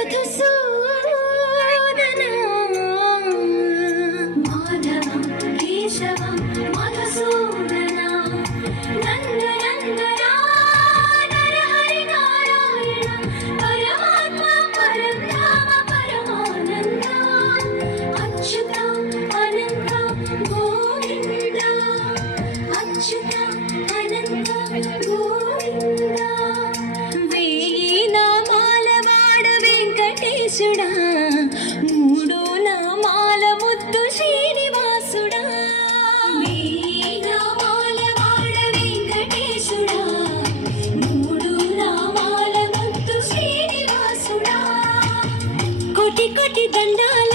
మధుసూదన మాధవ కేశవ మధుసూదన నందనందన నరహరి నారాయణ పరమాత్మ పరంధామ పరమానంద అచ్యుత అనంత గోవింద అచ్యుత అనంత గోవింద వేయి నామాల వాడు వెంకటేశుడా మూడు నామాల ముద్దు శ్రీనివాసుడా వేయి నామాల వాడు వెంకటేశుడా మూడు నామాల ముద్దు శ్రీనివాసుడా కోటి కోటి దండాలు